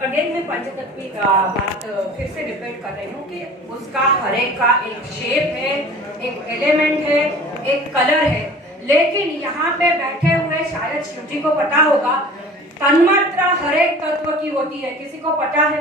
Again मैं पंचतत्व का बात फिर से रिपीट कर रही हूँ कि उसका हर एक का एक शेप है, एक एलिमेंट है, एक कलर है। लेकिन यहाँ पे बैठे हुए शायद शिव जी को पता होगा, तन्मात्रा हर एक तत्व की होती है। किसी को पता है?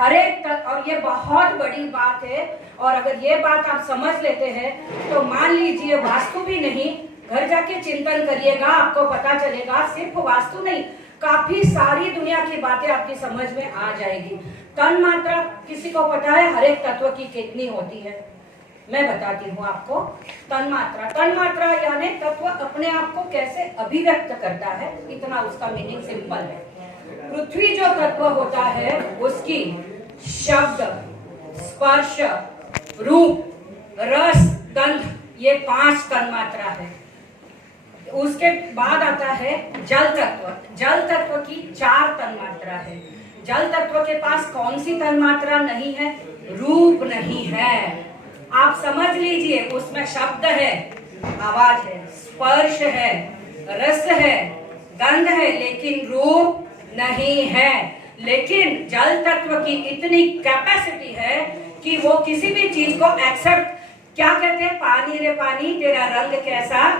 हर एक तत्व। और ये बहुत बड़ी बात है। और अगर ये बात आप समझ लेते हैं तो मान लीजिए वास्तु भी नहीं, घर जाके चिंतन करिएगा, आपको पता चलेगा सिर्फ वास्तु नहीं, काफी सारी दुनिया की बातें आपकी समझ में आ जाएगी। तन मात्रा किसी को पता है हर एक तत्व की कितनी होती है? मैं बताती हूँ आपको। तन मात्रा यानी तत्व अपने आप को कैसे अभिव्यक्त करता है, इतना उसका मीनिंग सिंपल है। पृथ्वी जो तत्व होता है उसकी शब्द, स्पर्श, रूप, रस, गंध, ये 5 तन मात्रा है। उसके बाद आता है जल तत्व। जल तत्व की 4 तन्मात्रा है। जल तत्व के पास कौन सी तन्मात्रा नहीं है? रूप नहीं है। आप समझ लीजिए, उसमें शब्द है, आवाज है, स्पर्श है, रस है, गंध है, लेकिन रूप नहीं है। लेकिन जल तत्व की इतनी कैपेसिटी है कि वो किसी भी चीज को एक्सेप्ट, क्या कहते हैं, पानी रे पानी तेरा रंग कैसा,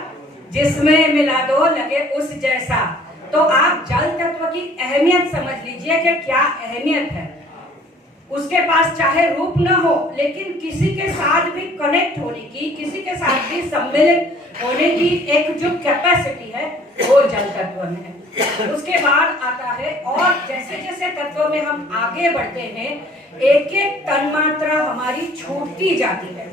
जिसमें मिला दो लगे उस जैसा। तो आप जल तत्व की अहमियत समझ लीजिए कि क्या अहमियत है। उसके पास चाहे रूप न हो, लेकिन किसी के साथ भी कनेक्ट होने की, किसी के साथ भी सम्मिलित होने की एक जो कैपेसिटी है वो जल तत्व में है। उसके बाद आता है, और जैसे जैसे तत्व में हम आगे बढ़ते हैं, एक एक तन्मात्रा हमारी छूटती जाती है।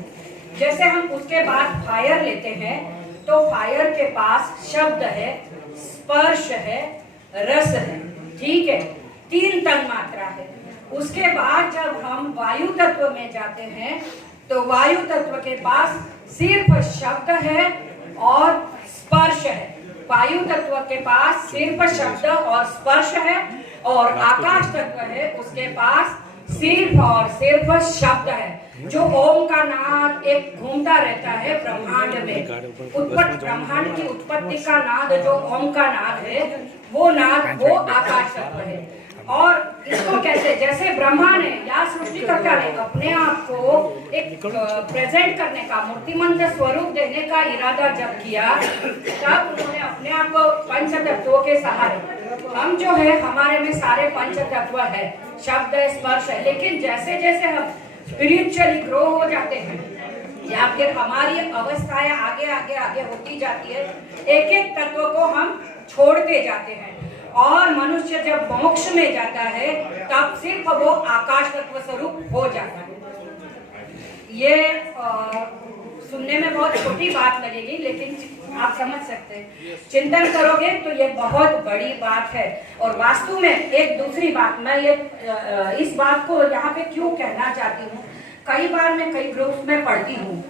जैसे हम उसके बाद फायर लेते हैं तो फायर के पास शब्द है, स्पर्श है, रस है, ठीक है, 3 तन्मात्रा है। उसके बाद जब हम वायु तत्व में जाते हैं तो वायु तत्व के पास सिर्फ शब्द है और स्पर्श है। वायु तत्व के पास सिर्फ शब्द और स्पर्श है। और आकाश तत्व है, उसके पास सिर्फ और सिर्फ शब्द है। जो ओम का नाद एक घूमता रहता है ब्रह्मांड में, ब्रह्मांड की उत्पत्ति का नाद जो ओम का नाद है, वो नाद वो आकाश तत्व है। और इसको कैसे, जैसे ब्रह्मा ने या सृष्टिकर्ता ने अपने आप को एक प्रेजेंट करने का, मूर्तिमंत स्वरूप देने का इरादा जब किया, तब उन्होंने अपने आप को पंच तत्वों के सहारे, हम जो है हमारे में सारे पंच तत्व है, शब्द है, स्पर्श है। लेकिन जैसे जैसे हम स्पिरिचुअली ग्रो हो जाते हैं या फिर हमारी अवस्थाएं आगे आगे आगे होती जाती है, एक एक तत्व को हम छोड़ते जाते हैं। और मनुष्य जब मोक्ष में जाता है तब सिर्फ वो आकाश तत्व स्वरूप हो जाता है। ये सुनने में बहुत छोटी बात लगेगी, लेकिन आप समझ सकते हैं, चिंतन करोगे तो ये बहुत बड़ी बात है। और वास्तु में एक दूसरी बात, मैं ये इस बात को यहाँ पे क्यों कहना चाहती हूँ, कई बार मैं कई ग्रुप्स में पढ़ती हूँ,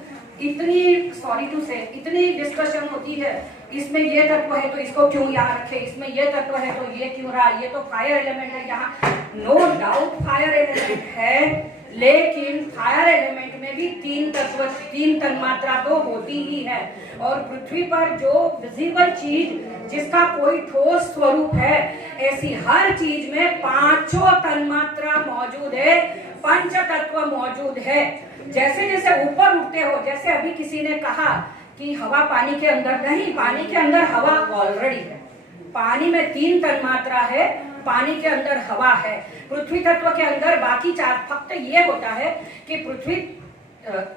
इतनी सॉरी टू से इतनी डिस्कशन होती है, इसमें ये तत्व है तो इसको क्यों यहाँ रखे, इसमें ये तत्व है तो ये क्यों रहा, ये तो फायर एलिमेंट है यहाँ। नो डाउट फायर एलिमेंट है, लेकिन फायर एलिमेंट में भी 3 तत्व, 3 तन्मात्रा तो होती ही है। और पृथ्वी पर जो विजिबल चीज जिसका कोई ठोस स्वरूप है, ऐसी हर चीज में 5 तन्मात्रा मौजूद है, पंच तत्व मौजूद है। जैसे जैसे ऊपर उठते हो, जैसे अभी किसी ने कहा कि हवा पानी के अंदर नहीं, पानी के अंदर हवा ऑलरेडी है। पानी में 3 तन्मात्रा है, पानी के अंदर हवा है। पृथ्वी तत्व के अंदर बाकी 4, फक्त ये होता है कि पृथ्वी,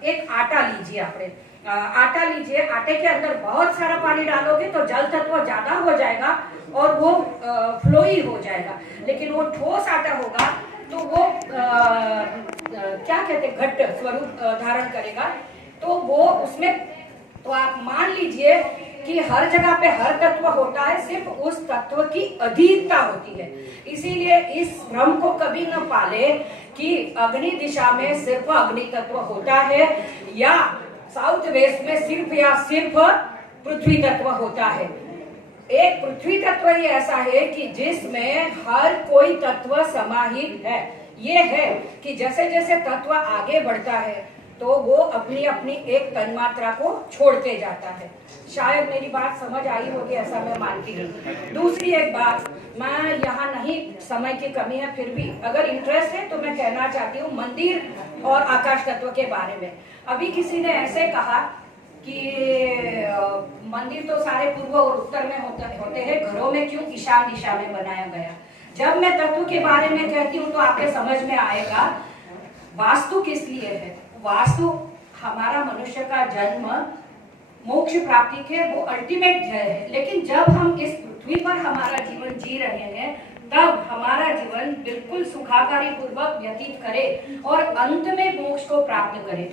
एक आटा लीजिए, आपने आटा लीजिए, आटे के अंदर बहुत सारा पानी डालोगे तो जल तत्व ज्यादा हो जाएगा और वो फ्लोई हो जाएगा। लेकिन वो ठोस आटा होगा तो वो क्या कहते हैं, घट्ट स्वरूप धारण करेगा। तो वो उसमें, तो आप मान लीजिए कि हर जगह पे हर तत्व होता है, सिर्फ उस तत्व की अधीनता होती है। इसीलिए इस भ्रम को कभी न पाले कि अग्नि दिशा में सिर्फ अग्नि तत्व होता है या साउथ वेस्ट में सिर्फ या सिर्फ पृथ्वी तत्व होता है। एक पृथ्वी तत्व ही ऐसा है कि जिसमें हर कोई तत्व समाहित है। ये है कि जैसे जैसे तत्व आगे बढ़ता है, तो वो अपनी अपनी एक तन्मात्रा को छोड़ते जाता है। शायद मेरी बात समझ आई होगी, ऐसा मैं मानती हूँ। दूसरी एक बात, मैं यहाँ नहीं, समय की कमी है, फिर भी अगर इंटरेस्ट है तो मैं कहना चाहती हूँ मंदिर और आकाश तत्व के बारे में। अभी किसी ने ऐसे कहा कि मंदिर तो सारे पूर्व और उत्तर में होते हैं, घरों में क्यों ईशान दिशा में बनाया गया। जब मैं तत्व के बारे में कहती हूँ तो आपके समझ में आएगा वास्तु किस लिए है। वास्तु हमारा मनुष्य का जन्म मोक्ष प्राप्ति के वो अल्टीमेट ध्येय है, लेकिन जब हम इस पृथ्वी पर हमारा जीवन जी रहे हैं तब हमारा जीवन बिल्कुल सुखाकारी पूर्वक व्यतीत करे और अंत में मोक्ष को प्राप्त करे।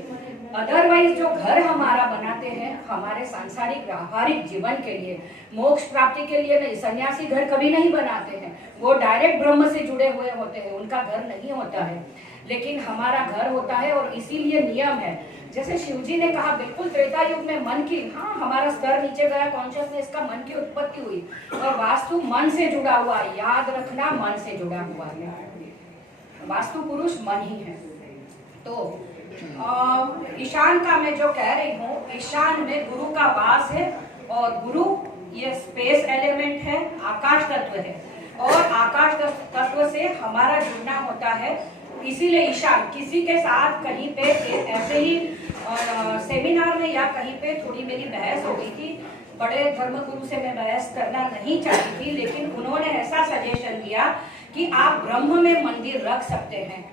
अदरवाइज जो घर हमारा बनाते हैं हमारे सांसारिक व्यावहारिक जीवन के लिए, मोक्ष प्राप्ति के लिए नहीं। सन्यासी घर कभी नहीं बनाते हैं, वो डायरेक्ट ब्रह्म से जुड़े हुए होते हैं, उनका घर नहीं होता है। लेकिन हमारा घर होता है और इसीलिए नियम है, जैसे शिव जी ने कहा बिल्कुल त्रेता युग में मन की, हाँ हमारा स्तर नीचे गया, कॉन्शियसनेस का, मन की उत्पत्ति हुई और वास्तु मन से जुड़ा हुआ, याद रखना मन से जुड़ा हुआ है। वास्तु पुरुष मन ही है। तो ईशान का मैं जो कह रही हूँ, ईशान में गुरु का वास है और गुरु ये स्पेस एलिमेंट है, आकाश तत्व है और आकाश तत्व से हमारा जुड़ना होता है। इसीलिए ईशान, किसी के साथ कहीं पे ऐसे ही सेमिनार में या कहीं पे थोड़ी मेरी बहस हो गई थी, बड़े धर्मगुरु से मैं बहस करना नहीं चाहती थी, लेकिन उन्होंने ऐसा सजेशन दिया कि आप ब्रह्म में मंदिर रख सकते हैं।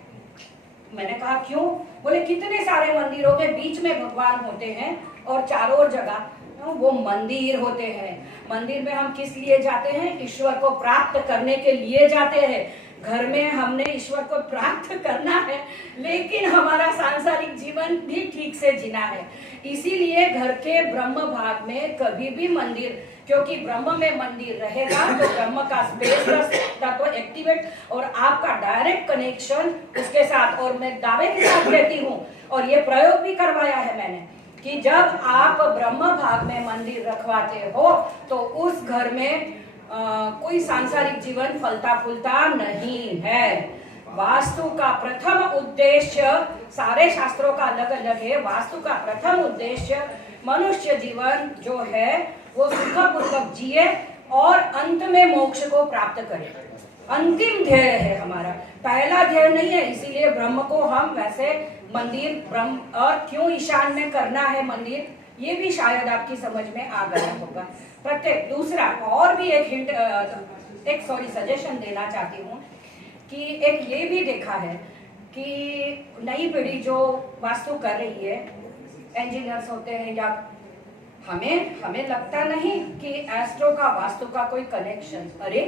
मैंने कहा क्यों? बोले कितने सारे मंदिरों के बीच में भगवान होते हैं और चारों जगह वो मंदिर होते हैं। मंदिर में हम किस लिए जाते हैं? ईश्वर को प्राप्त करने के लिए जाते हैं। घर में हमने ईश्वर को प्राप्त करना है, लेकिन हमारा सांसारिक जीवन भी ठीक से जीना है। इसीलिए घर के ब्रह्म भाग में कभी भी मंदिर, क्योंकि ब्रह्म में मंदिर रहेगा तो ब्रह्म का स्पेस तत्व एक्टिवेट और आपका डायरेक्ट कनेक्शन उसके साथ। और मैं दावे के साथ कहती हूँ और ये प्रयोग भी करवाया है मैंने कि जब आप ब्रह्म भाग में मंदिर रखवाते हो तो उस घर में कोई सांसारिक जीवन फलता फूलता नहीं है। वास्तु का प्रथम उद्देश्य, सारे शास्त्रों का अलग अलग है, वास्तु का प्रथम उद्देश्य मनुष्य जीवन जो है वो सुखपूर्वक जिए और अंत में मोक्ष को प्राप्त करे। अंतिम ध्येय है हमारा, पहला ध्येय नहीं है। इसीलिए ब्रह्म को हम वैसे मंदिर ब्रह्म, और क्यों ईशान में करना है मंदिर, ये भी शायद आपकी समझ में आ गया होगा। प्रत्येक दूसरा और भी एक हिंट, सजेशन देना चाहती हूँ कि एक ये भी देखा है कि नई पीढ़ी जो वास्तु कर रही है, इंजीनियर्स होते हैं या हमें लगता नहीं कि एस्ट्रो का वास्तु का कोई कनेक्शन, अरे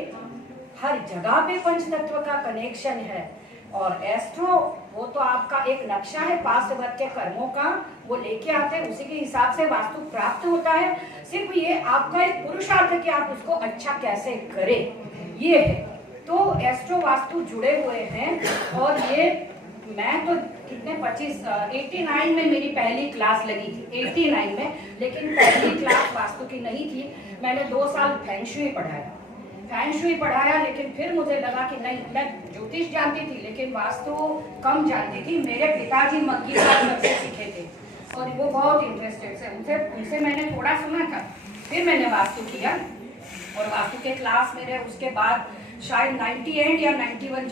हर जगह पे पंचतत्व का कनेक्शन है। और एस्ट्रो वो तो आपका एक नक्शा है पास्ट वर्ग के कर्मों का, वो लेके आते हैं, उसी के हिसाब से वास्तु प्राप्त होता है। सिर्फ ये आपका एक पुरुषार्थ कि आप उसको अच्छा कैसे करें, ये है। तो एस्ट्रो वास्तु जुड़े हुए हैं और ये मैं तो कितने 89 में मेरी पहली क्लास लगी थी, 89 में, लेकिन पहली क्लास वास्तु की नहीं थी। मैंने 2 साल फेंग शुई पढ़ाया, लेकिन फिर मुझे लगा कि नहीं, मैं ज्योतिष जानती थी लेकिन वास्तु कम जानती थी। मेरे पिताजी मग्गी साहब से सीखे थे और वो बहुत इंटरेस्टेड थे, उनसे मैंने थोड़ा सुना था, फिर मैंने वास्तु किया और वास्तु के क्लास मेरे उसके बाद शायद 98 या 91